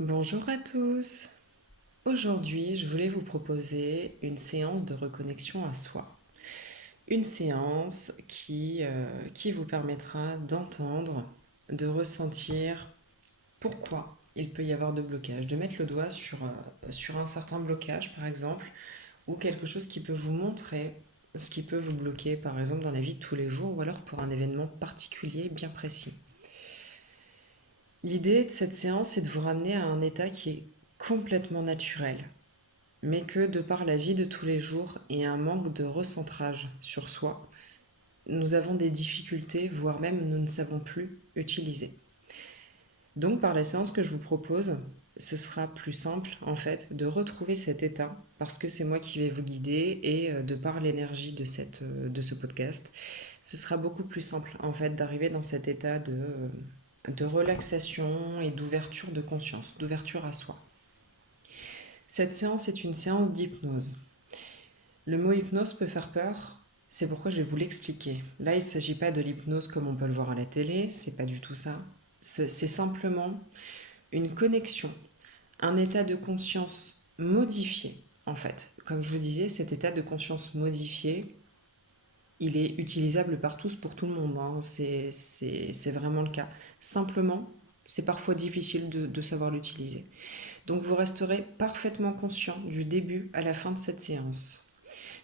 Bonjour à tous. Aujourd'hui, je voulais vous proposer une séance de reconnexion à soi. Une séance qui vous permettra d'entendre, de ressentir pourquoi il peut y avoir de blocage, de mettre le doigt sur un certain blocage par exemple, ou quelque chose qui peut vous montrer ce qui peut vous bloquer par exemple dans la vie de tous les jours ou alors pour un événement particulier bien précis. L'idée de cette séance est de vous ramener à un état qui est complètement naturel, mais que de par la vie de tous les jours et un manque de recentrage sur soi, nous avons des difficultés, voire même nous ne savons plus utiliser. Donc par la séance que je vous propose, ce sera plus simple en fait de retrouver cet état parce que c'est moi qui vais vous guider et de par l'énergie de ce podcast, ce sera beaucoup plus simple en fait d'arriver dans cet état de relaxation et d'ouverture de conscience, d'ouverture à soi. Cette séance est une séance d'hypnose. Le mot hypnose peut faire peur, c'est pourquoi je vais vous l'expliquer. Là, il ne s'agit pas de l'hypnose comme on peut le voir à la télé, c'est pas du tout ça. C'est simplement une connexion, un état de conscience modifié, en fait. Comme je vous disais, cet état de conscience modifié, il est utilisable par tous pour tout le monde, hein. C'est vraiment le cas. Simplement, c'est parfois difficile de savoir l'utiliser. Donc vous resterez parfaitement conscient du début à la fin de cette séance.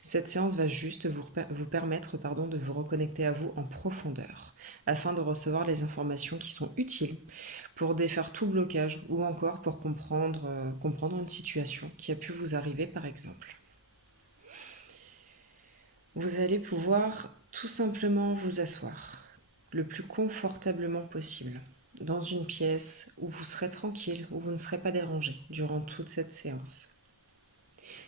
Cette séance va juste vous permettre de vous reconnecter à vous en profondeur, afin de recevoir les informations qui sont utiles pour défaire tout blocage ou encore pour comprendre une situation qui a pu vous arriver par exemple. Vous allez pouvoir tout simplement vous asseoir le plus confortablement possible dans une pièce où vous serez tranquille, où vous ne serez pas dérangé durant toute cette séance.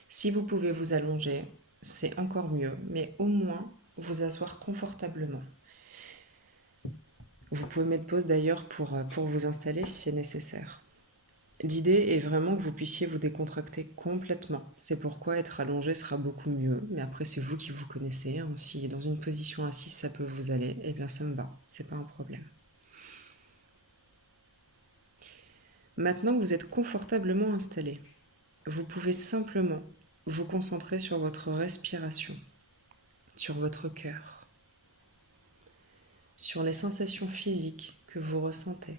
Si vous pouvez vous allonger, c'est encore mieux, mais au moins vous asseoir confortablement. Vous pouvez mettre pause d'ailleurs pour vous installer si c'est nécessaire. L'idée est vraiment que vous puissiez vous décontracter complètement. C'est pourquoi être allongé sera beaucoup mieux, mais après c'est vous qui vous connaissez, hein. Si dans une position assise ça peut vous aller, eh bien ça me va, c'est pas un problème. Maintenant que vous êtes confortablement installé, vous pouvez simplement vous concentrer sur votre respiration, sur votre cœur, sur les sensations physiques que vous ressentez,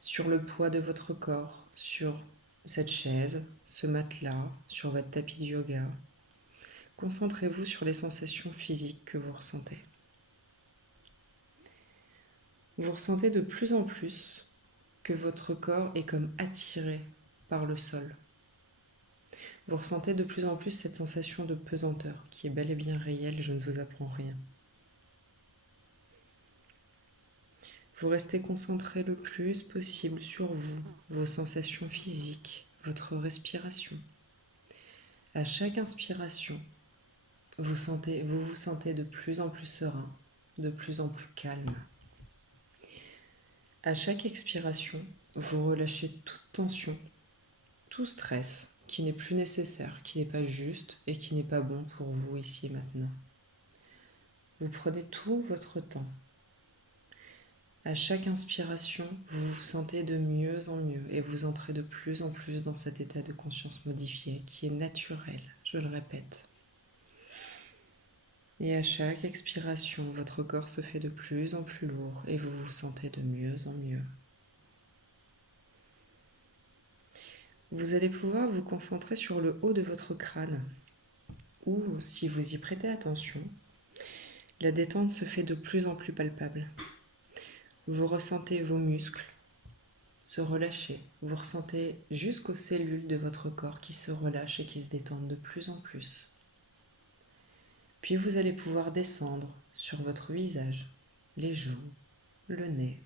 sur le poids de votre corps, sur cette chaise, ce matelas, sur votre tapis de yoga. Concentrez-vous sur les sensations physiques que vous ressentez. Vous ressentez de plus en plus que votre corps est comme attiré par le sol. Vous ressentez de plus en plus cette sensation de pesanteur qui est bel et bien réelle, je ne vous apprends rien. Vous restez concentré le plus possible sur vous, vos sensations physiques, votre respiration. À chaque inspiration, vous vous sentez de plus en plus serein, de plus en plus calme. À chaque expiration, vous relâchez toute tension, tout stress qui n'est plus nécessaire, qui n'est pas juste et qui n'est pas bon pour vous ici et maintenant. Vous prenez tout votre temps. À chaque inspiration, vous vous sentez de mieux en mieux et vous entrez de plus en plus dans cet état de conscience modifié qui est naturel, je le répète. Et à chaque expiration, votre corps se fait de plus en plus lourd et vous vous sentez de mieux en mieux. Vous allez pouvoir vous concentrer sur le haut de votre crâne, où, si vous y prêtez attention, la détente se fait de plus en plus palpable. Vous ressentez vos muscles se relâcher. Vous ressentez jusqu'aux cellules de votre corps qui se relâchent et qui se détendent de plus en plus. Puis vous allez pouvoir descendre sur votre visage, les joues, le nez,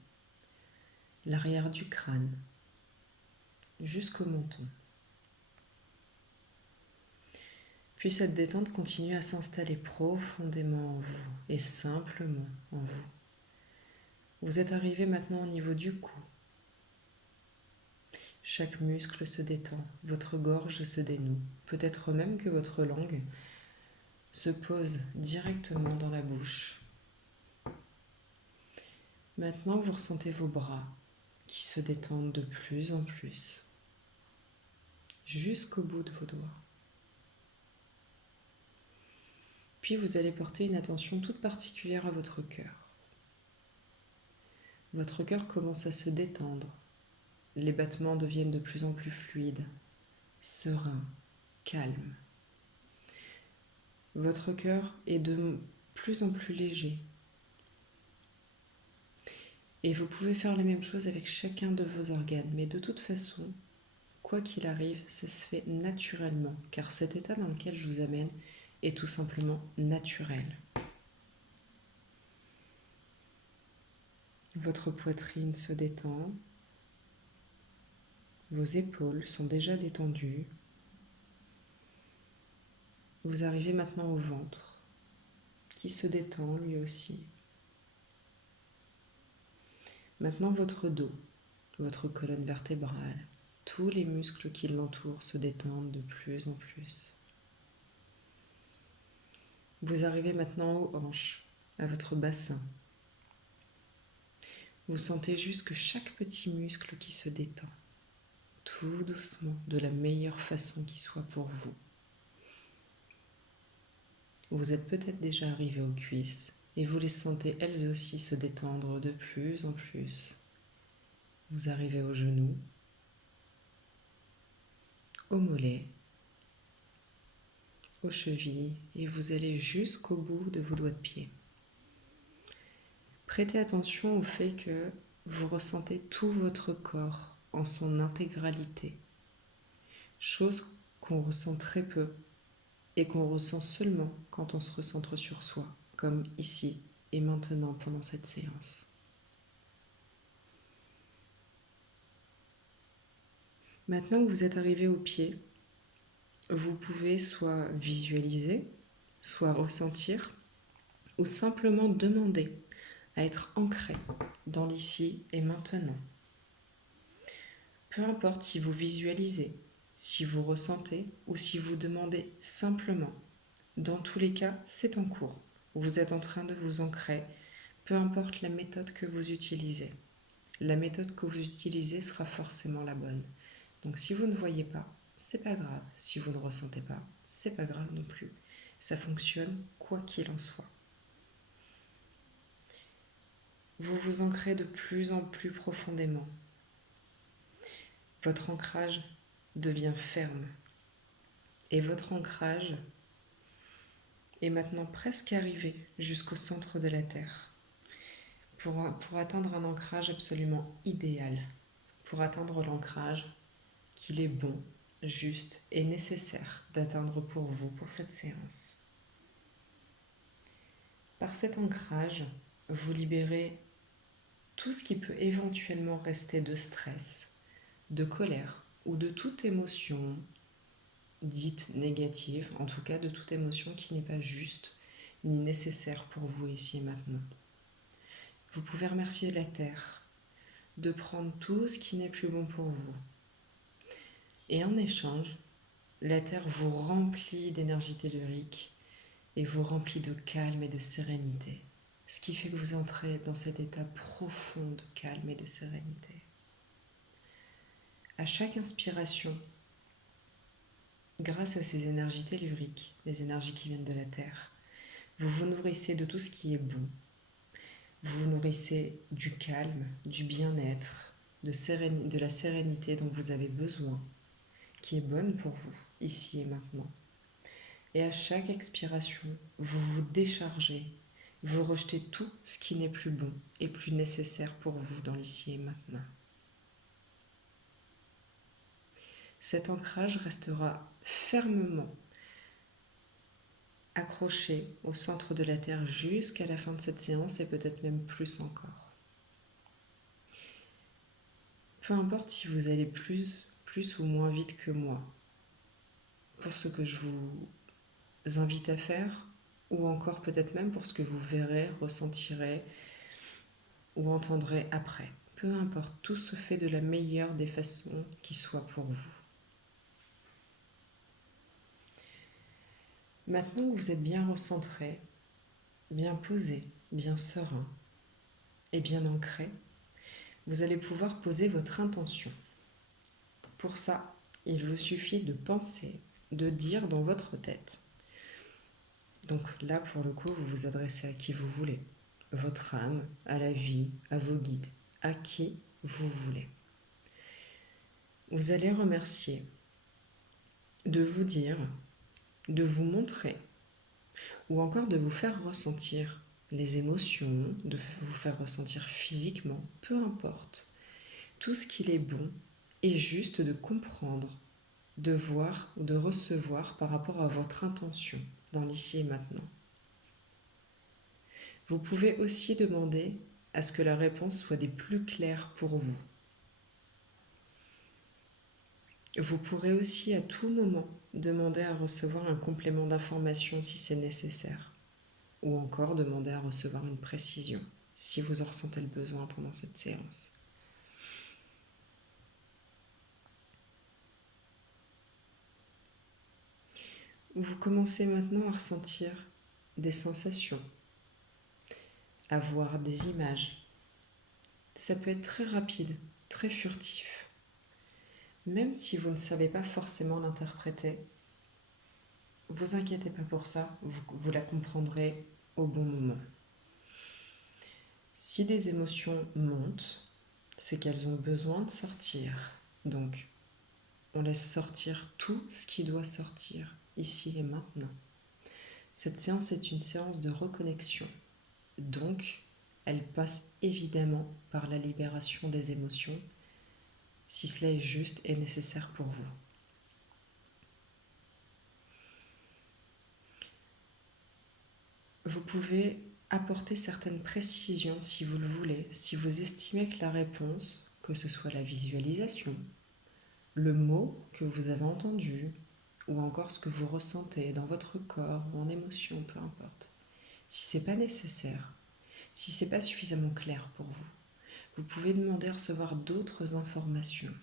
l'arrière du crâne, jusqu'au menton. Puis cette détente continue à s'installer profondément en vous et simplement en vous. Vous êtes arrivé maintenant au niveau du cou. Chaque muscle se détend, votre gorge se dénoue, peut-être même que votre langue se pose directement dans la bouche. Maintenant, vous ressentez vos bras qui se détendent de plus en plus jusqu'au bout de vos doigts. Puis vous allez porter une attention toute particulière à votre cœur. Votre cœur commence à se détendre. Les battements deviennent de plus en plus fluides, sereins, calmes. Votre cœur est de plus en plus léger. Et vous pouvez faire la même chose avec chacun de vos organes, mais de toute façon, quoi qu'il arrive, ça se fait naturellement, car cet état dans lequel je vous amène est tout simplement naturel. Votre poitrine se détend, vos épaules sont déjà détendues. Vous arrivez maintenant au ventre, qui se détend lui aussi. Maintenant votre dos, votre colonne vertébrale, tous les muscles qui l'entourent se détendent de plus en plus. Vous arrivez maintenant aux hanches, à votre bassin. Vous sentez juste que chaque petit muscle qui se détend, tout doucement, de la meilleure façon qui soit pour vous. Vous êtes peut-être déjà arrivé aux cuisses et vous les sentez elles aussi se détendre de plus en plus. Vous arrivez aux genoux, aux mollets, aux chevilles et vous allez jusqu'au bout de vos doigts de pied. Prêtez attention au fait que vous ressentez tout votre corps en son intégralité, chose qu'on ressent très peu et qu'on ressent seulement quand on se recentre sur soi, comme ici et maintenant pendant cette séance. Maintenant que vous êtes arrivé au pied, vous pouvez soit visualiser, soit ressentir, ou simplement demander à être ancré dans l'ici et maintenant. Peu importe si vous visualisez, si vous ressentez ou si vous demandez simplement. Dans tous les cas, c'est en cours. Vous êtes en train de vous ancrer, peu importe la méthode que vous utilisez. La méthode que vous utilisez sera forcément la bonne. Donc si vous ne voyez pas, c'est pas grave. Si vous ne ressentez pas, c'est pas grave non plus. Ça fonctionne quoi qu'il en soit. Vous vous ancrez de plus en plus profondément. Votre ancrage devient ferme. Et votre ancrage est maintenant presque arrivé jusqu'au centre de la Terre. Pour atteindre un ancrage absolument idéal. Pour atteindre l'ancrage qu'il est bon, juste et nécessaire d'atteindre pour vous, pour cette séance. Par cet ancrage, vous libérez tout ce qui peut éventuellement rester de stress, de colère ou de toute émotion dite négative, en tout cas de toute émotion qui n'est pas juste ni nécessaire pour vous ici et maintenant. Vous pouvez remercier la Terre de prendre tout ce qui n'est plus bon pour vous. Et en échange, la Terre vous remplit d'énergie tellurique et vous remplit de calme et de sérénité. Ce qui fait que vous entrez dans cet état profond de calme et de sérénité. À chaque inspiration, grâce à ces énergies telluriques, les énergies qui viennent de la Terre, vous vous nourrissez de tout ce qui est bon. Vous vous nourrissez du calme, du bien-être, de la sérénité dont vous avez besoin, qui est bonne pour vous, ici et maintenant. Et à chaque expiration, vous vous déchargez, vous rejetez tout ce qui n'est plus bon et plus nécessaire pour vous dans l'ici et maintenant. Cet ancrage restera fermement accroché au centre de la Terre jusqu'à la fin de cette séance et peut-être même plus encore. Peu importe si vous allez plus ou moins vite que moi pour ce que je vous invite à faire, ou encore peut-être même pour ce que vous verrez, ressentirez ou entendrez après. Peu importe, tout se fait de la meilleure des façons qui soit pour vous. Maintenant que vous êtes bien recentré, bien posé, bien serein et bien ancré, Vous allez pouvoir poser votre intention. Pour ça, il vous suffit de penser, de dire dans votre tête. Donc là, pour le coup, vous vous adressez à qui vous voulez. Votre âme, à la vie, à vos guides, à qui vous voulez. Vous allez remercier de vous dire, de vous montrer, ou encore de vous faire ressentir les émotions, de vous faire ressentir physiquement, peu importe. Tout ce qu'il est bon est juste de comprendre, de voir ou de recevoir par rapport à votre intention dans l'ici et maintenant. Vous pouvez aussi demander à ce que la réponse soit des plus claires pour vous. Vous pourrez aussi à tout moment demander à recevoir un complément d'information si c'est nécessaire, ou encore demander à recevoir une précision si vous en ressentez le besoin pendant cette séance. Vous commencez maintenant à ressentir des sensations, à voir des images. Ça peut être très rapide, très furtif. Même si vous ne savez pas forcément l'interpréter, vous inquiétez pas pour ça, vous la comprendrez au bon moment. Si des émotions montent, c'est qu'elles ont besoin de sortir. Donc, on laisse sortir tout ce qui doit sortir, ici et maintenant. Cette séance est une séance de reconnexion. Donc, elle passe évidemment par la libération des émotions, si cela est juste et nécessaire pour vous. Vous pouvez apporter certaines précisions si vous le voulez, si vous estimez que la réponse, que ce soit la visualisation, le mot que vous avez entendu, ou encore ce que vous ressentez dans votre corps ou en émotion, peu importe. Si ce n'est pas nécessaire, si ce n'est pas suffisamment clair pour vous, vous pouvez demander à recevoir d'autres informations.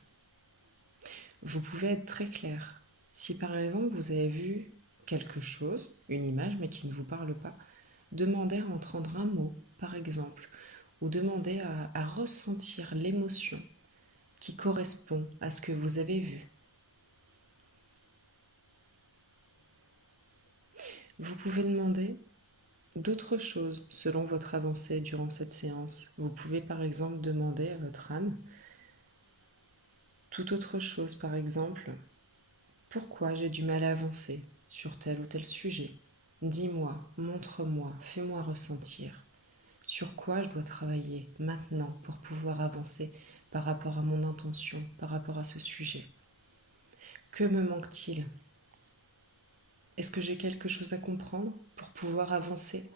Vous pouvez être très clair. Si par exemple vous avez vu quelque chose, une image, mais qui ne vous parle pas, demandez à entendre un mot, par exemple, ou demandez à ressentir l'émotion qui correspond à ce que vous avez vu. Vous pouvez demander d'autres choses selon votre avancée durant cette séance. Vous pouvez par exemple demander à votre âme toute autre chose, par exemple, pourquoi j'ai du mal à avancer sur tel ou tel sujet? Dis-moi, montre-moi, fais-moi ressentir. Sur quoi je dois travailler maintenant pour pouvoir avancer par rapport à mon intention, par rapport à ce sujet? Que me manque-t-il? Est-ce que j'ai quelque chose à comprendre pour pouvoir avancer?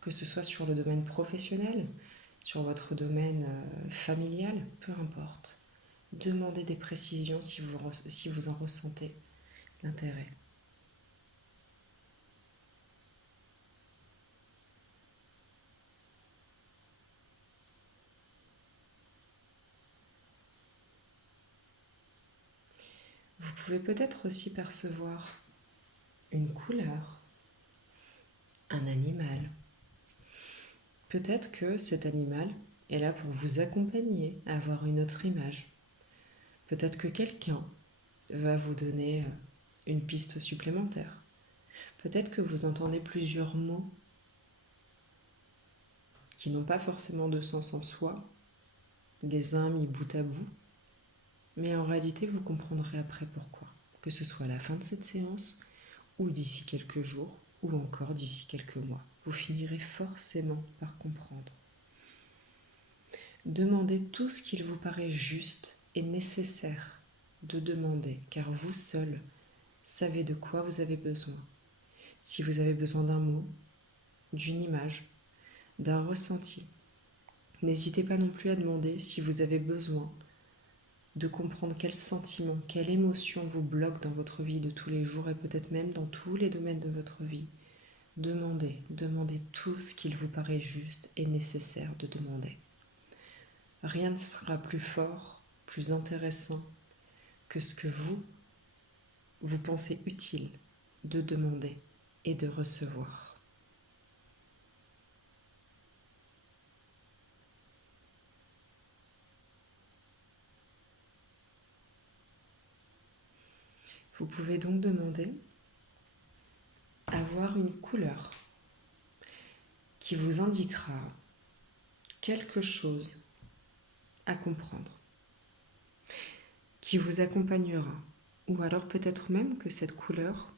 Que ce soit sur le domaine professionnel, sur votre domaine familial, peu importe. Demandez des précisions si vous en ressentez l'intérêt. Vous pouvez peut-être aussi percevoir une couleur, un animal. Peut-être que cet animal est là pour vous accompagner à avoir une autre image. Peut-être que quelqu'un va vous donner une piste supplémentaire. Peut-être que vous entendez plusieurs mots qui n'ont pas forcément de sens en soi, les uns mis bout à bout, mais en réalité vous comprendrez après pourquoi, que ce soit à la fin de cette séance ou d'ici quelques jours ou encore d'ici quelques mois. Vous finirez forcément par comprendre. Demandez tout ce qu'il vous paraît juste et nécessaire de demander, car vous seul savez de quoi vous avez besoin. Si vous avez besoin d'un mot, d'une image, d'un ressenti, n'hésitez pas non plus à demander si vous avez besoin de comprendre quel sentiment, quelle émotion vous bloque dans votre vie de tous les jours et peut-être même dans tous les domaines de votre vie. Demandez tout ce qu'il vous paraît juste et nécessaire de demander. Rien ne sera plus fort, plus intéressant que ce que vous pensez utile de demander et de recevoir. Vous pouvez donc demander à voir une couleur qui vous indiquera quelque chose à comprendre, qui vous accompagnera, ou alors peut-être même que cette couleur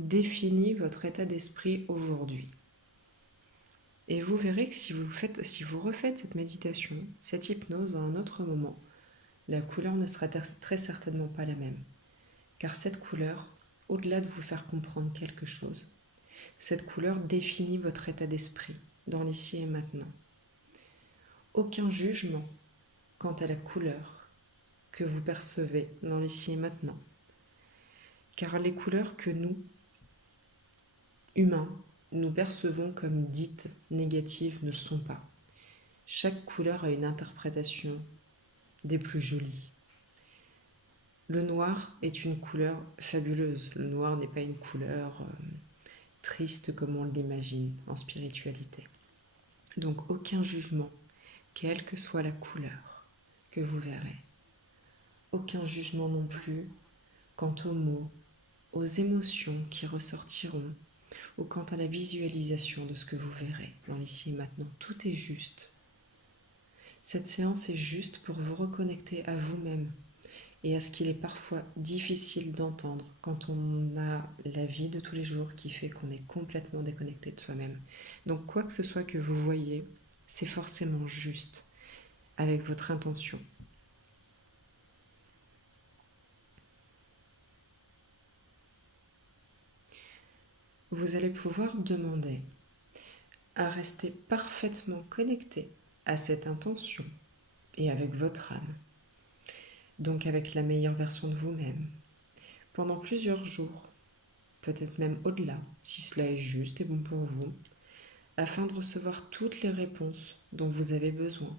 définit votre état d'esprit aujourd'hui. Et vous verrez que si vous refaites cette méditation, cette hypnose à un autre moment, la couleur ne sera très certainement pas la même. Car cette couleur, au-delà de vous faire comprendre quelque chose, cette couleur définit votre état d'esprit dans l'ici et maintenant. Aucun jugement quant à la couleur que vous percevez dans l'ici et maintenant. Car les couleurs que nous, humains, nous percevons comme dites négatives ne le sont pas. Chaque couleur a une interprétation des plus jolies. Le noir est une couleur fabuleuse. Le noir n'est pas une couleur triste comme on l'imagine en spiritualité. Donc aucun jugement, quelle que soit la couleur que vous verrez. Aucun jugement non plus quant aux mots, aux émotions qui ressortiront ou quant à la visualisation de ce que vous verrez dans l'ici et maintenant. Tout est juste. Cette séance est juste pour vous reconnecter à vous-même et à ce qu'il est parfois difficile d'entendre quand on a la vie de tous les jours qui fait qu'on est complètement déconnecté de soi-même. Donc quoi que ce soit que vous voyez, c'est forcément juste avec votre intention. Vous allez pouvoir demander à rester parfaitement connecté à cette intention et avec votre âme, donc avec la meilleure version de vous-même, pendant plusieurs jours, peut-être même au-delà, si cela est juste et bon pour vous, afin de recevoir toutes les réponses dont vous avez besoin.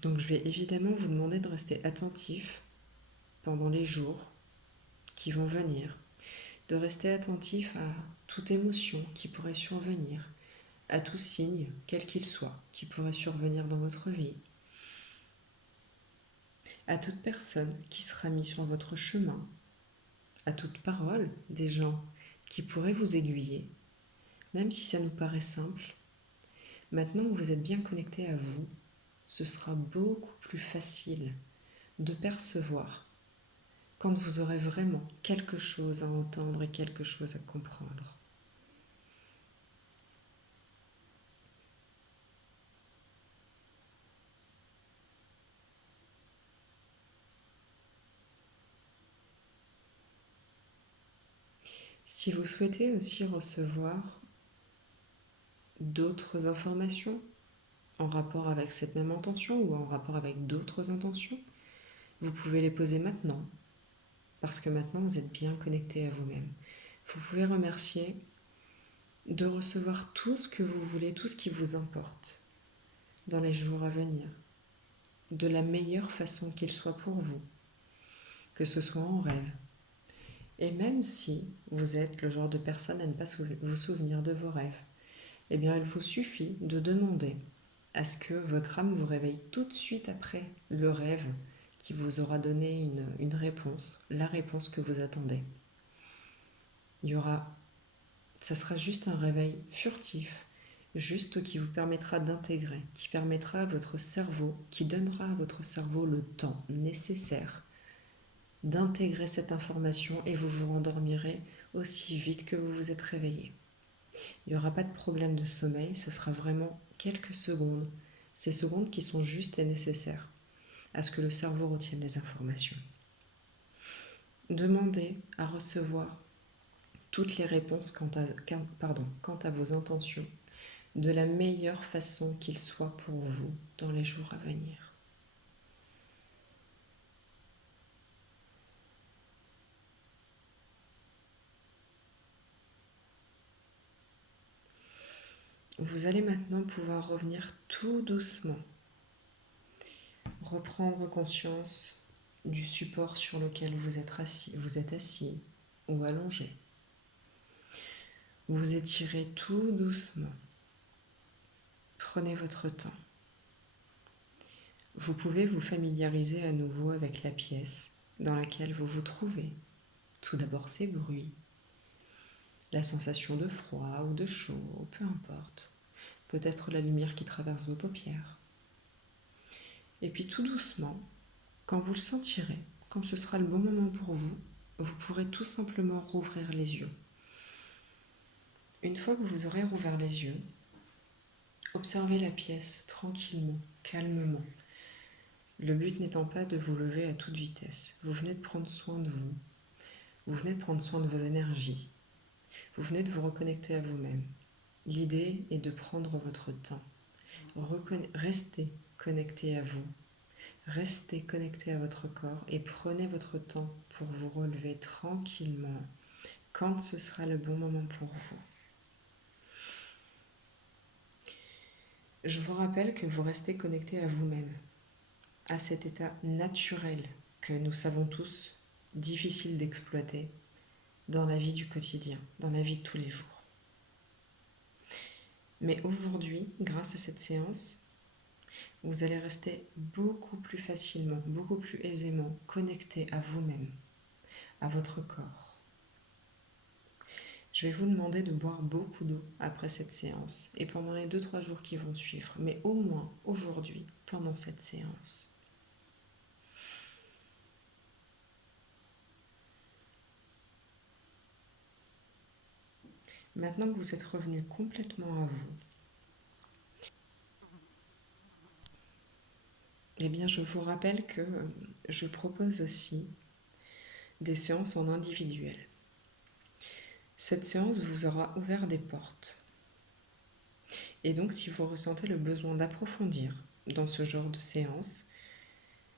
Donc je vais évidemment vous demander de rester attentif pendant les jours qui vont venir, de rester attentif à toute émotion qui pourrait survenir, à tout signe, quel qu'il soit, qui pourrait survenir dans votre vie, à toute personne qui sera mise sur votre chemin, à toute parole des gens qui pourraient vous aiguiller, même si ça nous paraît simple. Maintenant que vous êtes bien connecté à vous, ce sera beaucoup plus facile de percevoir quand vous aurez vraiment quelque chose à entendre et quelque chose à comprendre. Si vous souhaitez aussi recevoir d'autres informations en rapport avec cette même intention ou en rapport avec d'autres intentions, vous pouvez les poser maintenant, parce que maintenant vous êtes bien connecté à vous-même. Vous pouvez remercier de recevoir tout ce que vous voulez, tout ce qui vous importe dans les jours à venir, de la meilleure façon qu'il soit pour vous, que ce soit en rêve. Et même si vous êtes le genre de personne à ne pas vous souvenir de vos rêves, eh bien il vous suffit de demander à ce que votre âme vous réveille tout de suite après le rêve qui vous aura donné une réponse, la réponse que vous attendez. Ça sera juste un réveil furtif, juste qui vous permettra d'intégrer, qui permettra à votre cerveau, qui donnera à votre cerveau le temps nécessaire d'intégrer cette information et vous vous rendormirez aussi vite que vous vous êtes réveillé. Il n'y aura pas de problème de sommeil, ce sera vraiment quelques secondes, ces secondes qui sont justes et nécessaires à ce que le cerveau retienne les informations. Demandez à recevoir toutes les réponses quant à vos intentions de la meilleure façon qu'il soit pour vous dans les jours à venir. Vous allez maintenant pouvoir revenir tout doucement, reprendre conscience du support sur lequel vous êtes assis ou allongé. Vous étirez tout doucement. Prenez votre temps. Vous pouvez vous familiariser à nouveau avec la pièce dans laquelle vous vous trouvez. Tout d'abord ces bruits, la sensation de froid ou de chaud, peu importe. Peut-être la lumière qui traverse vos paupières. Et puis tout doucement, quand vous le sentirez, quand ce sera le bon moment pour vous, vous pourrez tout simplement rouvrir les yeux. Une fois que vous aurez rouvert les yeux, observez la pièce tranquillement, calmement. Le but n'étant pas de vous lever à toute vitesse. Vous venez de prendre soin de vous. Vous venez de prendre soin de vos énergies. Vous venez de vous reconnecter à vous-même. L'idée est de prendre votre temps. Restez connecté à vous. Restez connecté à votre corps et prenez votre temps pour vous relever tranquillement quand ce sera le bon moment pour vous. Je vous rappelle que vous restez connecté à vous-même, à cet état naturel que nous savons tous difficile d'exploiter dans la vie du quotidien, dans la vie de tous les jours. Mais aujourd'hui, grâce à cette séance, vous allez rester beaucoup plus facilement, beaucoup plus aisément connecté à vous-même, à votre corps. Je vais vous demander de boire beaucoup d'eau après cette séance et pendant les 2-3 jours qui vont suivre, mais au moins aujourd'hui, pendant cette séance. Maintenant que vous êtes revenu complètement à vous, eh bien je vous rappelle que je propose aussi des séances en individuel. Cette séance vous aura ouvert des portes. Et donc si vous ressentez le besoin d'approfondir dans ce genre de séance,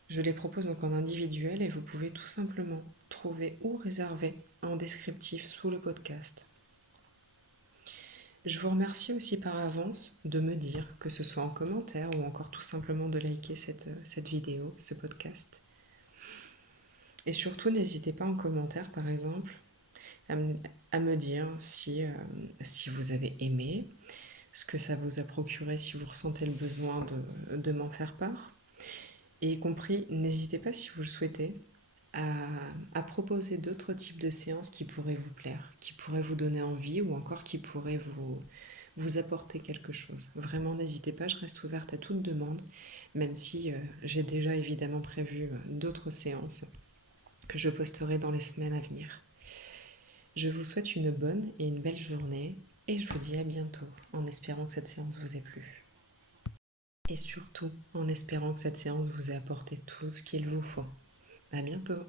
je les propose donc en individuel et vous pouvez tout simplement trouver ou réserver en descriptif sous le podcast. Je vous remercie aussi par avance de me dire, que ce soit en commentaire ou encore tout simplement de liker cette vidéo, ce podcast. Et surtout, n'hésitez pas en commentaire, par exemple, à me dire si vous avez aimé, ce que ça vous a procuré, si vous ressentez le besoin de m'en faire part. Et y compris, n'hésitez pas, si vous le souhaitez, à proposer d'autres types de séances qui pourraient vous plaire, qui pourraient vous donner envie ou encore qui pourraient vous apporter quelque chose. Vraiment, n'hésitez pas, je reste ouverte à toute demande, même si j'ai déjà évidemment prévu d'autres séances que je posterai dans les semaines à venir. Je vous souhaite une bonne et une belle journée et je vous dis à bientôt en espérant que cette séance vous ait plu. Et surtout en espérant que cette séance vous ait apporté tout ce qu'il vous faut. À bientôt!